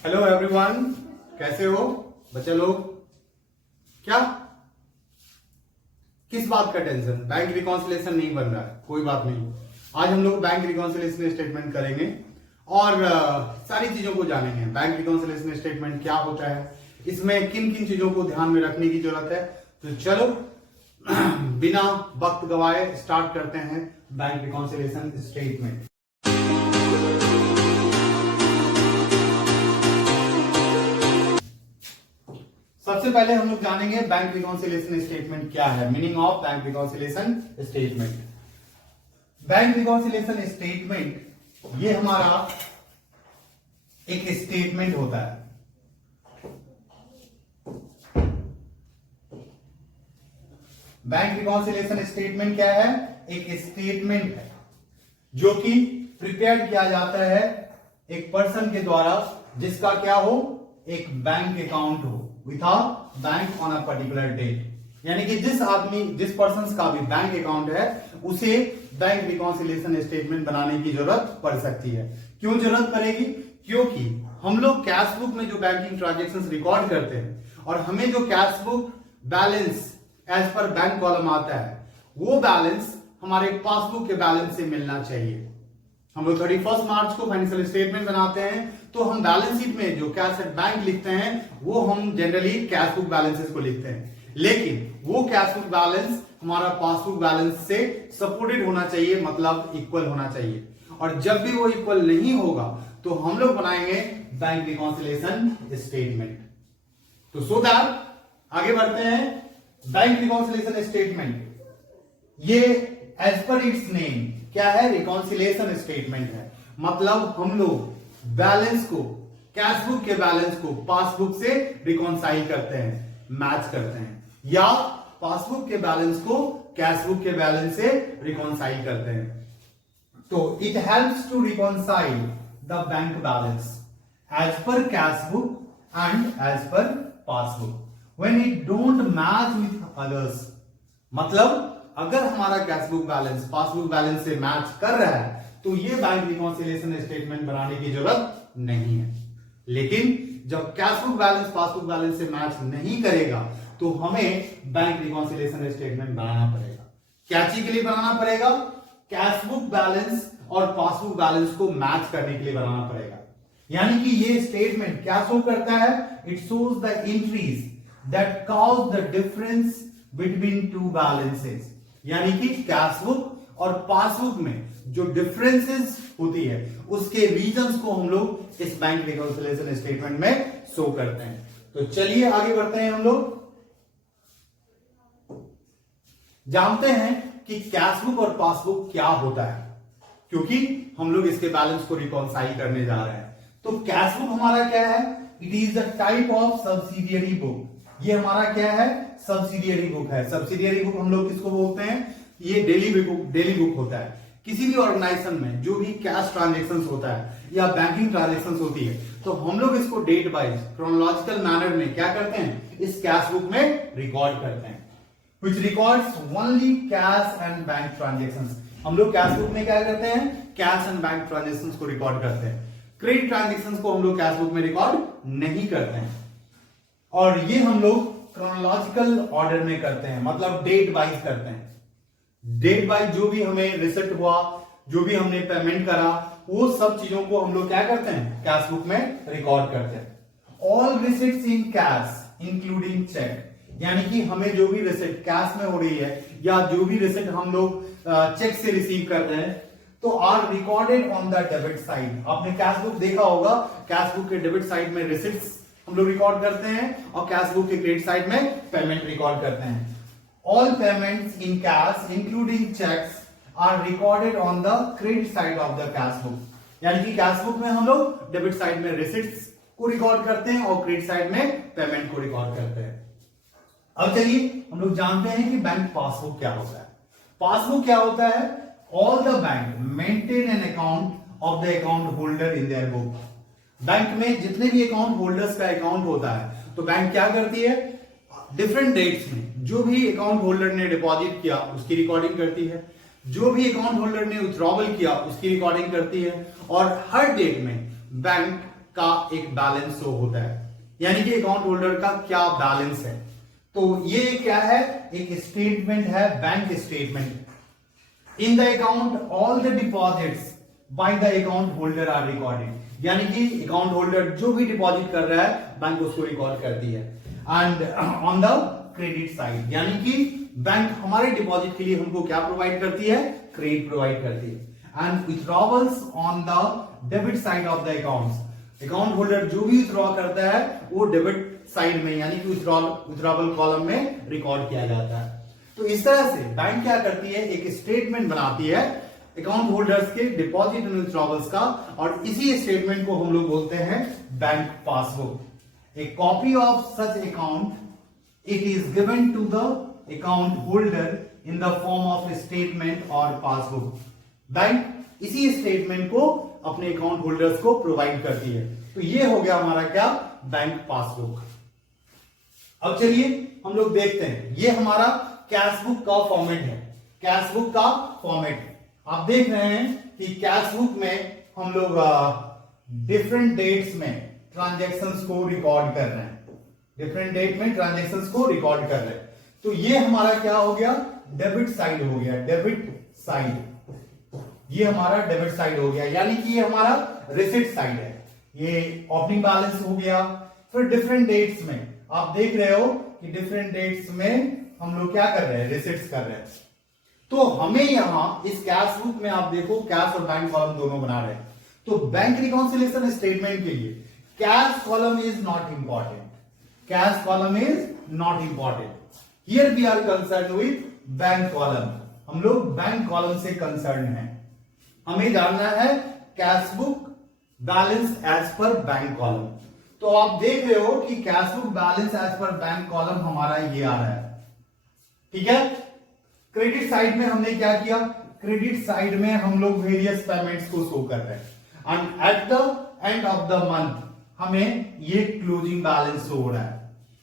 Hello everyone, कैसे हो बच्चे लोग? क्या किस बात का टेंशन? बैंक रिकॉन्सिलेशन नहीं बन रहा है, कोई बात नहीं। आज हम लोग बैंक रिकॉन्सिलेशन स्टेटमेंट करेंगे और सारी चीजों को जानेंगे। बैंक रिकॉन्सिलेशन स्टेटमेंट क्या होता है, इसमें किन किन चीजों को ध्यान में रखने की जरूरत है। तो चलो बिना वक्त गवाए स्टार्ट करते हैं बैंक रिकॉन्सिलेशन स्टेटमेंट। सबसे पहले हम लोग जानेंगे बैंक रिकॉन्सिलेशन स्टेटमेंट क्या है, meaning of bank reconciliation statement. Bank reconciliation statement ये हमारा एक स्टेटमेंट होता है। बैंक रिकॉन्सिलेशन स्टेटमेंट क्या है? एक स्टेटमेंट है जो कि प्रिपेयर किया जाता है एक पर्सन के द्वारा जिसका क्या हो, एक बैंक अकाउंट हो with a bank on a particular date. यानी कि जिस पर्सन का भी बैंक अकाउंट है उसे बैंक रिकॉन्सिलेशन स्टेटमेंट बनाने की जरूरत पड़ सकती है। क्यों जरूरत पड़ेगी? क्योंकि हम लोग कैश बुक में जो बैंकिंग ट्रांजेक्शंस रिकॉर्ड करते हैं और हमें जो कैश बुक बैलेंस एज पर बैंक कॉलम आता है वो बैलेंस हमारे पासबुक के बैलेंस से मिलना चाहिए। हम लोग 31 मार्च को फाइनेंशियल स्टेटमेंट बनाते हैं तो हम बैलेंस शीट में जो कैश एट बैंक लिखते हैं वो हम जनरली कैश बुक बैलेंसेस को लिखते हैं, लेकिन वो कैश बुक बैलेंस हमारा पासबुक बैलेंस से सपोर्टेड होना चाहिए, मतलब इक्वल होना चाहिए। और जब भी वो इक्वल नहीं होगा तो हम लोग बनाएंगे बैंक रिकॉन्सिलेशन स्टेटमेंट। तो सो दैट आगे बढ़ते हैं। बैंक रिकॉन्सिलेशन स्टेटमेंट ये एज पर इट्स नेम क्या है? रिकॉन्सिलेशन स्टेटमेंट है। मतलब हम लोग बैलेंस को, कैश बुक के बैलेंस को पासबुक से रिकॉन्साइल करते हैं, मैच करते हैं, या पासबुक के बैलेंस को कैश बुक के बैलेंस से रिकॉन्साइल करते हैं। तो it helps to reconcile the bank balance as पर cash book and as per passbook when it don't match with others. मतलब अगर हमारा cash book balance passbook balance से मैच कर रहा है तो ये बैंक रिकॉन्सिलेशन स्टेटमेंट बनाने की जरूरत नहीं है। लेकिन जब cash book balance passbook balance से मैच नहीं करेगा तो हमें बैंक रिकॉन्सिलेशन स्टेटमेंट बनाना पड़ेगा। क्या चीज के लिए बनाना पड़ेगा? कैश बुक बैलेंस और पासबुक बैलेंस को मैच करने के लिए बनाना पड़ेगा। यानी कि ये स्टेटमेंट क्या शो करता है? It shows the entries that cause the difference between two balances. यानी कि कैश बुक और पासबुक में जो डिफरेंसेस होती है उसके रीजंस को हम लोग इस बैंक रिकॉन्सिलेशन स्टेटमेंट में शो करते हैं। तो चलिए आगे बढ़ते हैं। हम लोग जानते हैं कि कैश बुक और पासबुक क्या होता है, क्योंकि हम लोग इसके बैलेंस को रिकॉन्साइल करने जा रहे हैं। तो कैश बुक हमारा क्या है? It is the type of subsidiary book. ये हमारा क्या है? सब्सिडियरी बुक है। सब्सिडियरी बुक हम लोग किसको बोलते हैं? ये डेली बुक होता है। किसी भी ऑर्गेनाइजेशन में जो भी कैश ट्रांजेक्शन्स होता है या बैंकिंग ट्रांजेक्शन्स होती है तो हम लोग इसको डेट वाइज क्रोनोलॉजिकल मैनर में क्या करते हैं? इस कैश बुक में रिकॉर्ड करते हैं, which records only cash and bank transactions। हम लोग कैश बुक में क्या करते हैं? कैश एंड बैंक ट्रांजेक्शन्स को रिकॉर्ड करते हैं। क्रेडिट ट्रांजेक्शन्स को हम लोग कैश बुक में रिकॉर्ड नहीं करते हैं। और ये हम लोग क्रोनोलॉजिकल ऑर्डर में करते हैं, मतलब डेट वाइज करते हैं। डेट वाइज जो भी हमें रिसिप्ट हुआ, जो भी हमने पेमेंट करा, वो सब चीजों को हम लोग क्या करते हैं? कैश बुक में रिकॉर्ड करते हैं। All receipts in cash including cheque. यानी कि हमें जो भी रिसिप्ट कैश में हो रही है या जो भी रिसिप्ट हम लोग चेक से रिसीव कर रहे हैं तो are recorded on the debit side. आपने कैश बुक देखा होगा, कैश बुक के डेबिट साइड में रिसिप्ट्स हम लोग रिकॉर्ड करते हैं और कैश बुक के क्रेडिट साइड में पेमेंट रिकॉर्ड करते हैं। All payments in cash including cheques are recorded on the credit side of the cash book. यानी कि कैश बुक में हम लोग डेबिट साइड में रिसिप्ट्स को रिकॉर्ड करते हैं और क्रेडिट साइड में पेमेंट को रिकॉर्ड करते हैं। अब चलिए हम लोग जानते हैं कि बैंक पासबुक क्या होता है। पासबुक क्या होता है? All the bank maintain an account of the account holder in their book. Bank में जितने भी अकाउंट होल्डर्स का अकाउंट होता है तो बैंक क्या करती है? डिफरेंट डेट्स में जो भी अकाउंट होल्डर ने डिपॉजिट किया उसकी रिकॉर्डिंग करती है, जो भी अकाउंट होल्डर ने विथड्रॉवल किया उसकी रिकॉर्डिंग करती है, और हर डेट में बैंक का एक बैलेंस शो होता है, यानी कि अकाउंट होल्डर का क्या बैलेंस है। तो ये क्या है, एक स्टेटमेंट है, bank statement. In the account all the deposits by the account holder are recorded, यानी कि अकाउंट होल्डर जो भी डिपॉजिट कर रहा है बैंक उसको रिकॉर्ड करती है। And on the credit side, यानी कि बैंक हमारे डिपॉजिट के लिए हमको क्या प्रोवाइड करती है, क्रेडिट प्रोवाइड करती है। And withdrawals on the debit side of the accounts, account holder जो भी विथड्रॉ करता है वो डेबिट साइड में यानी कि विथड्रॉवल कॉलम में रिकॉर्ड किया जाता है। तो इस तरह से बैंक क्या करती है, एक स्टेटमेंट बनाती है अकाउंट होल्डर्स के डिपॉजिट एंड विथड्रॉवल्स का, और इसी स्टेटमेंट को हम लोग बोलते हैं bank passbook. A copy of such account it is given to the account holder in the form of statement और पासबुक। बैंक इसी स्टेटमेंट को अपने अकाउंट होल्डर्स को प्रोवाइड करती है। तो ये हो गया हमारा क्या, बैंक पासबुक। अब चलिए हम लोग देखते हैं, ये हमारा कैश बुक का फॉर्मेट है, कैश बुक का फॉर्मेट। आप देख रहे हैं कि कैश बुक में हम लोग डिफरेंट डेट्स में ट्रांजैक्शंस को रिकॉर्ड कर रहे हैं, डिफरेंट डेट में ट्रांजैक्शंस को रिकॉर्ड कर रहे हैं। तो ये हमारा क्या हो गया, डेबिट साइड हो गया, डेबिट साइड, ये हमारा डेबिट साइड हो गया, यानी कि ये हमारा रिसिट साइड है। ये ओपनिंग बैलेंस हो गया। फिर डिफरेंट डेट्स में आप देख रहे हो कि डिफरेंट डेट्स में हम लोग क्या कर रहे हैं, रिसिट्स कर रहे हैं। तो हमें यहां इस कैश बुक में आप देखो कैश और बैंक कॉलम दोनों बना रहे हैं। तो बैंक रिकॉन्सिलिएशन स्टेटमेंट के लिए cash column is not important, cash column is not important. Here we are concern with bank column, हम लोग बैंक कॉलम से कंसर्न है। हमें जानना है कैश बुक बैलेंस एज पर बैंक कॉलम। तो आप देख रहे हो कि कैश बुक बैलेंस एज पर बैंक कॉलम हमारा ये आ रहा है, ठीक है। क्रेडिट साइड में हमने क्या किया, क्रेडिट साइड में हम लोग वेरियस पेमेंट्स को शो कर रहे हैं and at the end of the month हमें ये क्लोजिंग बैलेंस शो हो रहा है।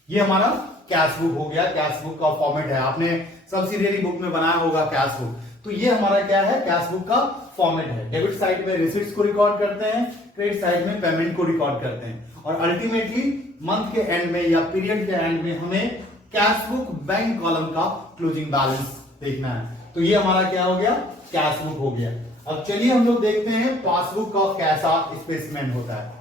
ये हमारा कैश बुक हो गया, कैश बुक का फॉर्मेट है, आपने सब्सिडियरी बुक में बनाया होगा कैश बुक। तो ये हमारा क्या है, कैश बुक का फॉर्मेट है। डेबिट साइड में रिसिट्स को रिकॉर्ड करते हैं, क्रेडिट साइड में पेमेंट को रिकॉर्ड करते हैं, और अल्टीमेटली मंथ के एंड में या पीरियड के एंड में हमें कैश बुक बैंक कॉलम का क्लोजिंग बैलेंस देखना है। तो ये हमारा क्या हो गया, कैश बुक हो गया। अब चलिए हम लोग देखते हैं पासबुक का कैसा स्पेसिमेन होता है।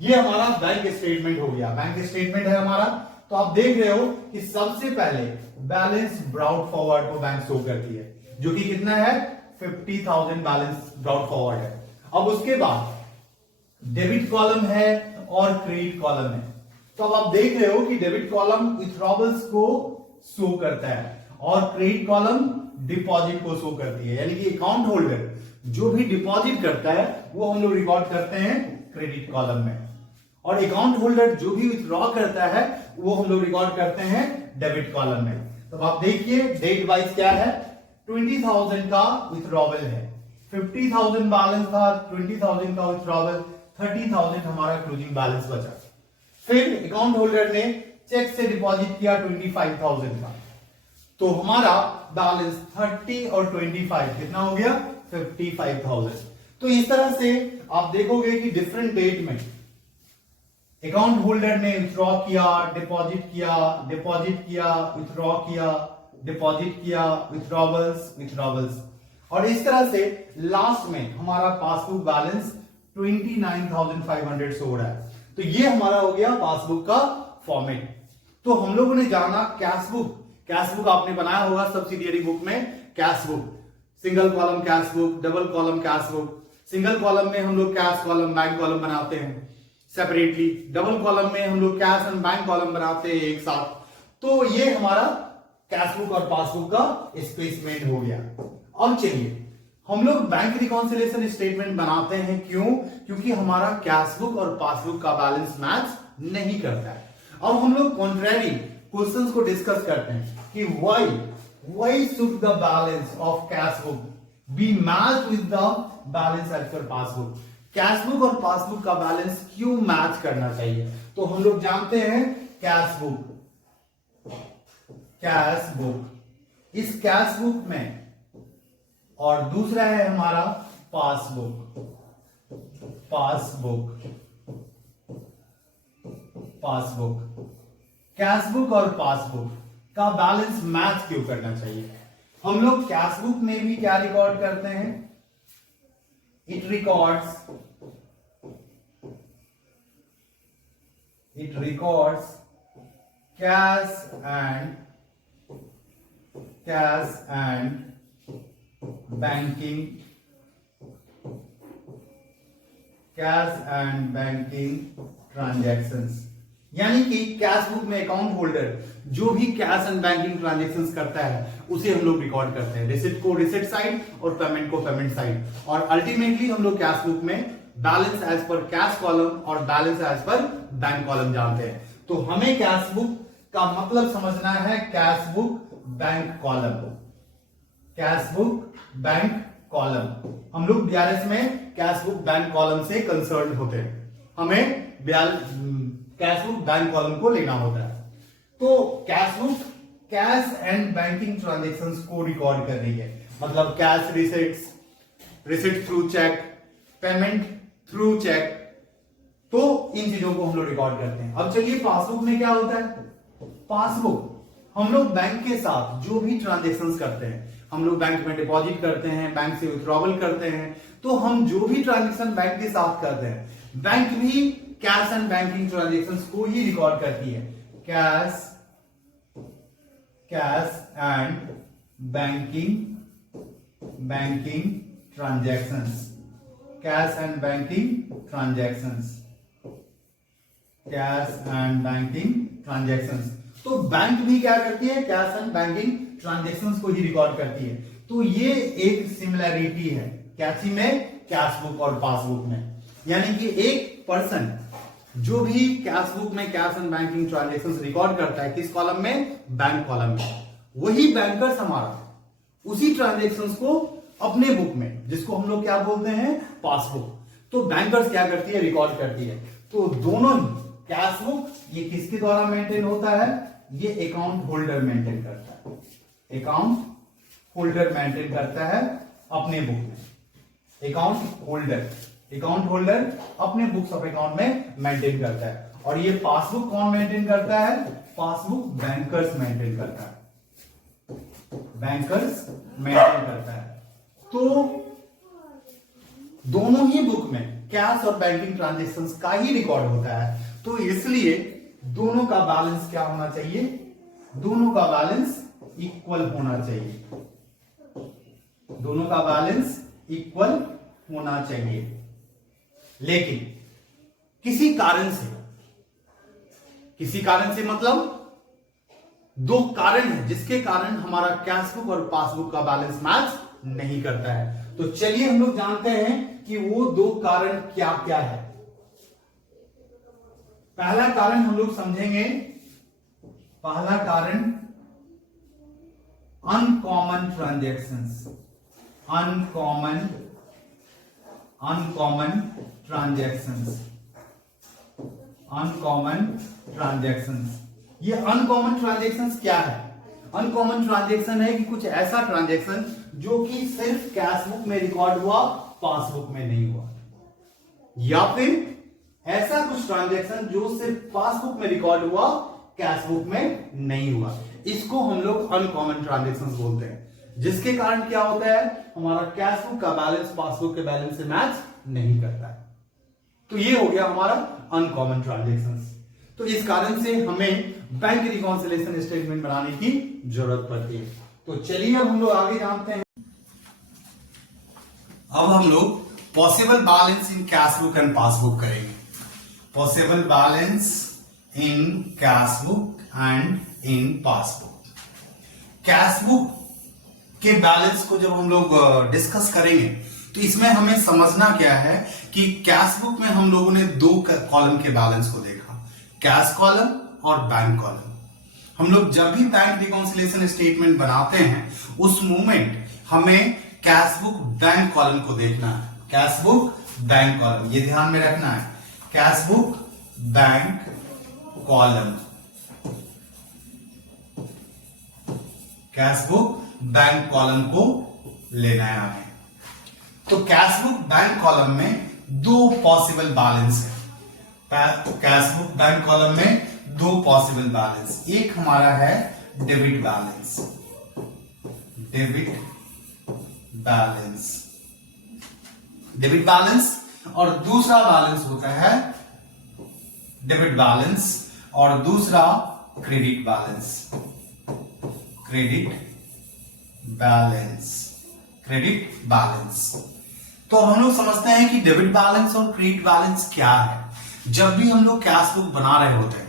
ये हमारा बैंक स्टेटमेंट हो गया, बैंक स्टेटमेंट है हमारा। तो आप देख रहे हो कि सबसे पहले बैलेंस ब्राउट फॉरवर्ड को बैंक शो करती है, जो कि कितना है, 50,000 बैलेंस ब्राउट फॉरवर्ड है। अब उसके बाद डेबिट कॉलम है और क्रेडिट कॉलम है। तो अब आप देख रहे हो कि डेबिट कॉलम विथड्रॉवल्स को शो करता है और क्रेडिट कॉलम डिपॉजिट को शो करती है, यानी कि अकाउंट होल्डर जो भी डिपॉजिट करता है वो हम लोग रिकॉर्ड करते हैं क्रेडिट कॉलम में, और अकाउंट होल्डर जो भी विथड्रॉ करता है वो हम लोग रिकॉर्ड करते हैं डेबिट कॉलम में। तो आप देखिए डेट वाइज क्या है, 20,000 का विथड्रॉवल है, 50,000 बैलेंस था, 20,000 का विथड्रॉवल, 30,000 हमारा क्लोजिंग बैलेंस बचा। फिर अकाउंट होल्डर ने चेक से डिपॉजिट किया 25,000 का, तो हमारा बैलेंस 30 और 25 कितना हो गया, 55,000। तो इस तरह से आप देखोगे कि डिफरेंट डेट में अकाउंट होल्डर ने विथड्रॉ किया, डिपॉजिट किया, डिपॉजिट किया, विथड्रॉ किया, डिपॉजिट किया, विथड्रॉवल्स, और इस तरह से लास्ट में हमारा पासबुक बैलेंस 29,500 शो हो रहा है। तो ये हमारा हो गया पासबुक का फॉर्मेट। तो हम लोगों ने जाना कैश बुक, कैश बुक आपने बनाया होगा सब्सिडियरी बुक में, cash book single column cash book, double column cash book. Single column में हम लोग कैश कॉलम बैंक कॉलम बनाते हैं सेपरेटली, डबल कॉलम में हम लोग कैश एंड बैंक कॉलम बनाते हैं एक साथ। तो ये हमारा कैश बुक और पासबुक का स्पेसमेंट हो गया। अब चलिए हम लोग बैंक रिकॉन्सिलिएशन स्टेटमेंट बनाते हैं, क्यों, क्योंकि हमारा कैश बुक और पासबुक का बैलेंस मैच नहीं करता है। अब हम लोग कॉन्ट्रैरी क्वेश्चंस को डिस्कस करते हैं कि why should the balance of cash book be matched with the balance as per passbook. Cash book और पासबुक का बैलेंस क्यों मैच करना चाहिए। तो हम लोग जानते हैं कैश बुक, इस कैश बुक में, और दूसरा है हमारा पासबुक। पासबुक। कैश बुक और पासबुक का बैलेंस मैच क्यों करना चाहिए? हम लोग कैश बुक में भी क्या रिकॉर्ड करते हैं? It records cash and banking transactions. यानी कि कैश बुक में अकाउंट होल्डर जो भी कैश एंड बैंकिंग ट्रांजैक्शंस करता है उसे हम लोग रिकॉर्ड करते हैं, रिसिप्ट को रिसिप्ट साइड और पेमेंट को पेमेंट साइड। और अल्टीमेटली हम लोग कैश बुक में बैलेंस एज पर कैश कॉलम और बैलेंस एज पर बैंक कॉलम जानते हैं। तो हमें कैश बुक का मतलब समझना है cash book bank column. Cash book bank column हम लोग बीआरएस में कैश बुक बैंक कॉलम से कंसर्न होते हैं, हमें कैश बुक बैंक कॉलम को लेना होता है। तो cash book cash and banking transactions को रिकॉर्ड कर रही है, मतलब cash receipts, receipt through cheque, payment through cheque, तो इन चीजों को हम लोग रिकॉर्ड करते हैं। अब चलिए पासबुक में क्या होता है? पासबुक हम लोग बैंक के साथ जो भी ट्रांजैक्शंस करते हैं, हम लोग बैंक में डिपॉजिट करते हैं, बैंक से विथड्रॉवल करते हैं, तो हम जो भी ट्रांजैक्शन बैंक के साथ करते हैं, बैंक भी कैश एंड बैंकिंग ट्रांजैक्शंस को ही रिकॉर्ड करती है। Cash and banking transactions, cash and banking transactions. तो बैंक भी क्या करती है? कैश एंड बैंकिंग ट्रांजैक्शंस को ही रिकॉर्ड करती है। तो ये एक सिमिलैरिटी है कैची में, कैश बुक और पासबुक में। यानी कि एक पर्सन जो भी कैश बुक में cash and banking transactions record करता है, किस कॉलम में? बैंक कॉलम में। वही बैंकर्स हमारा उसी ट्रांजैक्शंस को अपने बुक में, जिसको हम लोग क्या बोलते हैं? पासबुक। तो बैंकर्स क्या करती है? रिकॉर्ड करती है। तो दोनों ही कैश बुक ये किसके द्वारा मेंटेन होता है? ये अकाउंट होल्डर मेंटेन करता है। अकाउंट होल्डर मेंटेन करता है अपने बुक में। अकाउंट होल्डर अपने बुक्स ऑफ अकाउंट में मेंटेन करता है। और ये पासबुक कौन मेंटेन करता है? पासबुक बैंकर्स मेंटेन करता है। तो दोनों ही बुक में कैश और बैंकिंग ट्रांजैक्शंस का ही रिकॉर्ड होता है। तो इसलिए दोनों का बैलेंस क्या होना चाहिए? दोनों का बैलेंस इक्वल होना चाहिए। दोनों का बैलेंस इक्वल होना चाहिए। लेकिन किसी कारण से मतलब दो कारण है जिसके कारण हमारा कैश बुक और पासबुक का बैलेंस मैच नहीं करता है। तो चलिए हम लोग जानते हैं कि वो दो कारण क्या क्या है। पहला कारण हम लोग समझेंगे, पहला कारण अनकॉमन ट्रांजैक्शंस। ये अनकॉमन ट्रांजैक्शंस क्या है? अनकॉमन ट्रांजैक्शन है कि कुछ ऐसा ट्रांजैक्शन जो कि सिर्फ कैश बुक में रिकॉर्ड हुआ, पासबुक में नहीं हुआ, या फिर ऐसा कुछ ट्रांजैक्शन जो सिर्फ पासबुक में रिकॉर्ड हुआ, कैश बुक में नहीं हुआ। इसको हम लोग अनकॉमन ट्रांजैक्शंस बोलते हैं, जिसके कारण क्या होता है? हमारा कैश बुक का बैलेंस पासबुक के बैलेंस से मैच नहीं करता है। तो ये हो गया हमारा अनकॉमन ट्रांजैक्शंस। तो इस कारण से हमें बैंक रिकॉन्सिलिएशन स्टेटमेंट बनाने की जरूरत पड़ती है। तो चलिए अब हम लोग आगे जानते हैं। अब हम लोग possible balance in cash book and passbook करेंगे। Possible balance in cash book and in passbook. Cash book के बैलेंस को जब हम लोग डिस्कस करेंगे तो इसमें हमें समझना क्या है कि कैश बुक में हम लोगों ने दो कॉलम के बैलेंस को देखा, कैश कॉलम और बैंक कॉलम। हम लोग जब भी बैंक रिकॉन्सिलिएशन स्टेटमेंट बनाते हैं उस मोमेंट हमें कैश बुक बैंक कॉलम को देखना है। कैश बुक बैंक कॉलम, ये ध्यान में रखना है। Cash book bank column, cash book bank column को लेना है हमें। तो कैश बुक बैंक कॉलम में दो पॉसिबल बैलेंस है। कैश बुक बैंक कॉलम में दो पॉसिबल बैलेंस, एक हमारा है debit balance, debit balance, debit balance, और दूसरा बैलेंस होता है डेबिट बैलेंस, और दूसरा credit balance, credit balance, credit balance. तो हम लोग समझते हैं कि डेबिट बैलेंस और क्रेडिट बैलेंस क्या है। जब भी हम लोग कैश बुक बना रहे होते हैं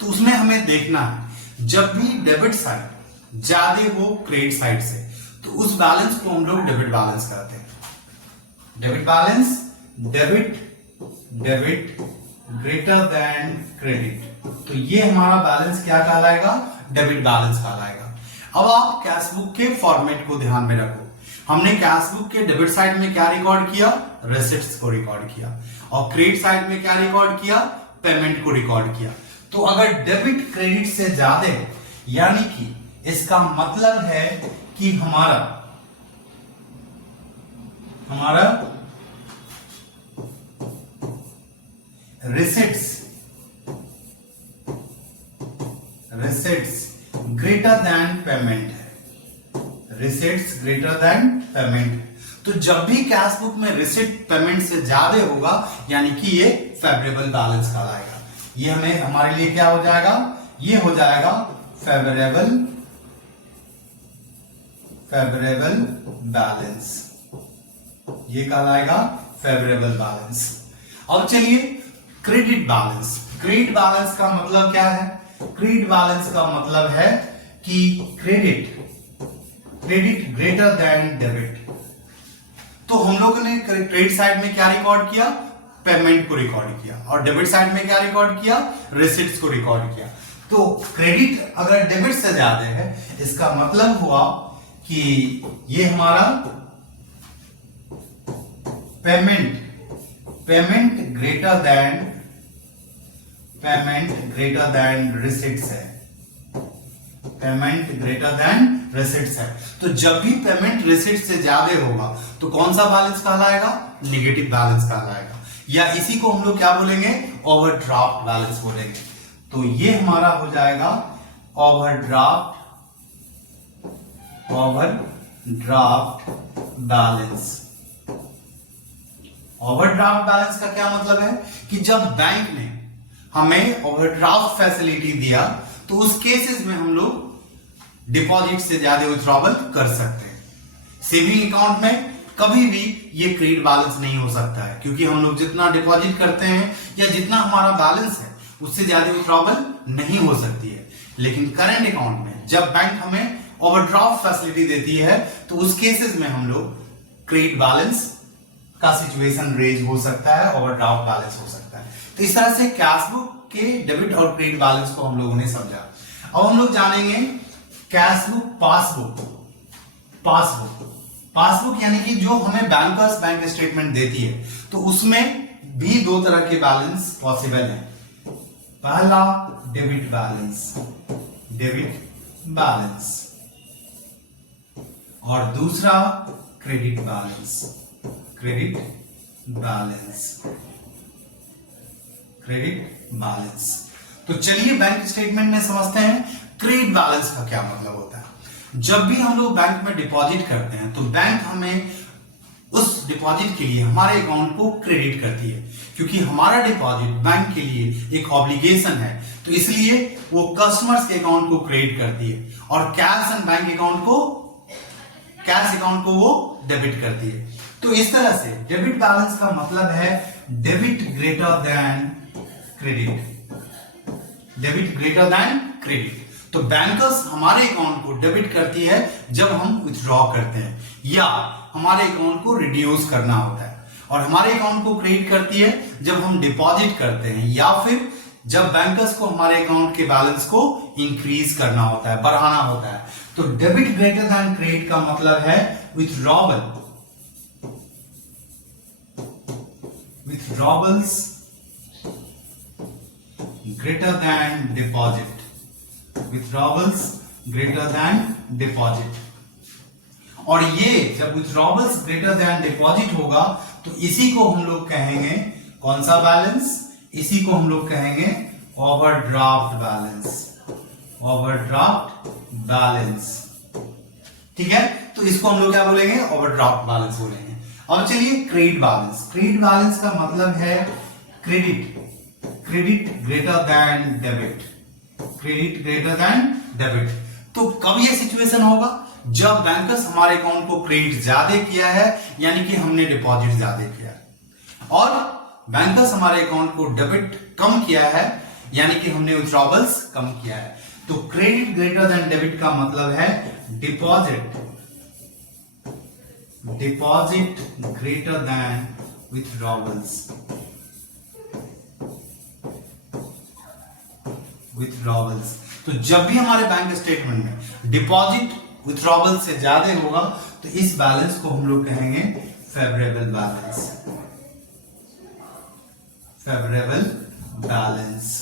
तो उसमें हमें देखना है, जब भी डेबिट साइड ज्यादा हो क्रेडिट साइड से तो उस बैलेंस को हम लोग डेबिट बैलेंस कहते हैं। Debit balance, debit greater than credit, तो ये हमारा बैलेंस क्या कहलाएगा, डेबिट बैलेंस कहलाएगा। अब आप कैश बुक के फॉर्मेट को ध्यान में रखो। हमने कैश बुक के डेबिट साइड में क्या रिकॉर्ड किया, रेसिप्ट्स को रिकॉर्ड किया, और क्रेडिट साइड में क्या रिकॉर्ड किया, पेमेंट को रिकॉर्ड किया। तो अगर डेबिट क्रेडिट से ज्यादा हो, यानी कि इसका मतलब है कि हमारा रिसिट्स ग्रेटर देन पेमेंट है, रिसिट्स ग्रेटर देन पेमेंट है। तो जब भी कैश बुक में रिसिट पेमेंट से ज्यादा होगा यानी कि ये फेवरेबल बैलेंस कहलाएगा। ये हमें हमारे लिए क्या हो जाएगा, ये हो जाएगा फेवरेबल बैलेंस, ये कहलाएगा फेवरेबल बैलेंस। अब चलिए क्रेडिट बैलेंस, क्रेडिट बैलेंस का मतलब क्या है, क्रेडिट बैलेंस का मतलब है कि क्रेडिट ग्रेटर देन डेबिट। तो हम लोगों ने क्रेडिट साइड में क्या रिकॉर्ड किया, पेमेंट को रिकॉर्ड किया, और डेबिट साइड में क्या रिकॉर्ड किया, रिसिट्स को रिकॉर्ड किया। तो क्रेडिट अगर डेबिट से ज्यादा है इसका मतलब हुआ कि ये हमारा पेमेंट ग्रेटर देन रिसिट्स है, पेमेंट ग्रेटर देन रिसिट्स है। तो जब भी पेमेंट रिसिट्स से ज्यादा होगा तो कौन सा बैलेंस कहलाएगा, निगेटिव बैलेंस कहलाएगा, या इसी को हम लोग क्या बोलेंगे, ओवरड्राफ्ट बैलेंस बोलेंगे। तो ये हमारा हो जाएगा ओवरड्राफ्ट बैलेंस। ओवरड्राफ्ट बैलेंस का क्या मतलब है कि जब बैंक ने हमें ओवरड्राफ्ट फैसिलिटी दिया तो उस केसेस में हम लोग डिपॉजिट से ज्यादा विथड्रॉवल कर सकते हैं। सेविंग अकाउंट में कभी भी ये क्रेडिट बैलेंस नहीं हो सकता है, क्योंकि हम लोग जितना डिपॉजिट करते हैं या जितना हमारा बैलेंस है उससे ज्यादा विथड्रॉवल नहीं हो सकती है। लेकिन करंट अकाउंट में जब बैंक हमें ओवरड्राफ्ट फैसिलिटी देती है तो उस केसेस में हम लोग क्रेडिट बैलेंस का सिचुएशन रेज हो सकता है, ओवरड्राफ्ट बैलेंस हो सकता है। तो इस तरह से कैश बुक के डेबिट और क्रेडिट बैलेंस को हम लोगों ने समझा। अब हम लोग जानेंगे कैश बुक, पासबुक यानी कि जो हमें बैंकर्स बैंक स्टेटमेंट देती है तो उसमें भी दो तरह के बैलेंस पॉसिबल है। पहला डेबिट बैलेंस और दूसरा क्रेडिट बैलेंस। तो चलिए बैंक स्टेटमेंट में समझते हैं क्रेडिट बैलेंस का क्या मतलब होता है। जब भी हम लोग बैंक में डिपॉजिट करते हैं तो बैंक हमें उस डिपॉजिट के लिए हमारे अकाउंट को क्रेडिट करती है, क्योंकि हमारा डिपॉजिट बैंक के लिए एक ऑब्लिगेशन है, तो इसलिए वो कस्टमर्स के अकाउंट को क्रेडिट करती है और कैश अकाउंट को वो डेबिट करती है। तो इस तरह से डेबिट बैलेंस का मतलब है डेबिट ग्रेटर देन क्रेडिट। तो बैंकर्स हमारे अकाउंट को डेबिट करती है जब हम विथड्रॉ करते हैं या हमारे अकाउंट को रिड्यूस करना होता है, और हमारे अकाउंट को क्रेडिट करती है जब हम डिपॉजिट करते हैं या फिर जब बैंकर्स को हमारे अकाउंट के बैलेंस को इंक्रीज करना होता है, बढ़ाना होता है। तो डेबिट ग्रेटर देन क्रेडिट का मतलब है withdrawals greater than deposit। और ये जब withdrawals greater than deposit होगा तो इसी को हम लोग कहेंगे कौन सा बैलेंस, इसी को हम लोग कहेंगे ओवरड्राफ्ट बैलेंस, ओवरड्राफ्ट बैलेंस। ठीक है, तो इसको हम लोग क्या बोलेंगे, ओवरड्राफ्ट बैलेंस बोलेंगे। अब चलिए क्रेडिट बैलेंस। क्रेडिट बैलेंस का मतलब है credit, credit greater than debit, credit greater than debit. तो कब ये सिचुएशन होगा, जब बैंकर्स हमारे अकाउंट को क्रेडिट ज्यादा किया है, यानी कि हमने डिपॉजिट ज्यादा किया, और बैंकर्स हमारे अकाउंट को डेबिट कम किया है, यानी कि हमने विथड्रॉवल्स कम किया है। तो क्रेडिट ग्रेटर देन डेबिट का मतलब है डिपॉजिट, डिपॉजिट ग्रेटर देन विथड्रॉवल्स, विथड्रॉवल्स। तो जब भी हमारे बैंक स्टेटमेंट में डिपॉजिट विथड्रॉवल से ज्यादा होगा तो इस बैलेंस को हम लोग कहेंगे फेवरेबल बैलेंस, फेवरेबल बैलेंस।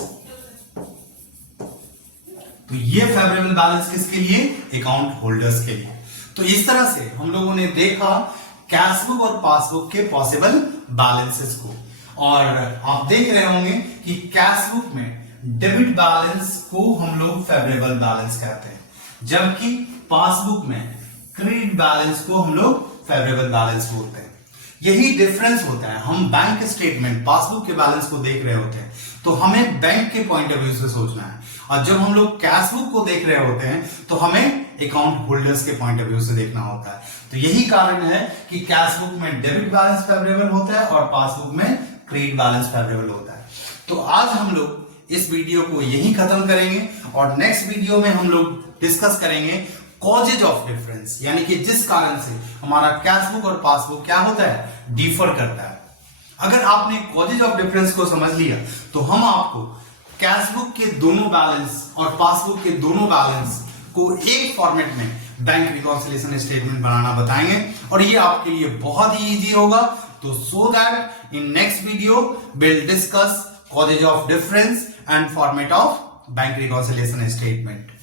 तो ये फेवरेबल बैलेंस किसके लिए, अकाउंट होल्डर्स के लिए। तो इस तरह से हम लोगों ने देखा कैशबुक और पासबुक के पॉसिबल बैलेंसेस को, और आप देख रहे होंगे कि कैशबुक में डेबिट बैलेंस को हम लोग फेवरेबल बैलेंस कहते हैं, जबकि पासबुक में क्रेडिट बैलेंस को हम लोग फेवरेबल बैलेंस बोलते हैं। यही डिफरेंस होता है। हम बैंक स्टेटमेंट, पासबुक के बैलेंस को देख रहे होते हैं तो हमें बैंक के पॉइंट ऑफ व्यू से सोचना है, और जब हम लोग कैशबुक को देख रहे होते हैं तो हमें अकाउंट होल्डर्स के पॉइंट ऑफ व्यू से देखना होता है। तो यही कारण है कि कैशबुक में डेबिट बैलेंस फेवरेबल होता है और पासबुक में क्रेडिट बैलेंस फेवरेबल होता है। तो आज हम लोग इस वीडियो को यही खत्म करेंगे, और नेक्स्ट वीडियो में हम लोग डिस्कस करेंगे कॉजेज ऑफ डिफरेंस, यानी कि जिस कारण से हमारा कैशबुक और पासबुक क्या होता है, डिफर करता है। अगर आपने कॉजेज ऑफ डिफरेंस को समझ लिया तो हम आपको कैशबुक के दोनों बैलेंस और पासबुक के दोनों बैलेंस को एक फॉर्मेट में बैंक रिकॉन्सिलिएशन स्टेटमेंट बनाना बताएंगे, और ये आपके लिए बहुत ही इजी होगा। तो so that in next video we'll discuss causes of difference and format of bank reconciliation statement.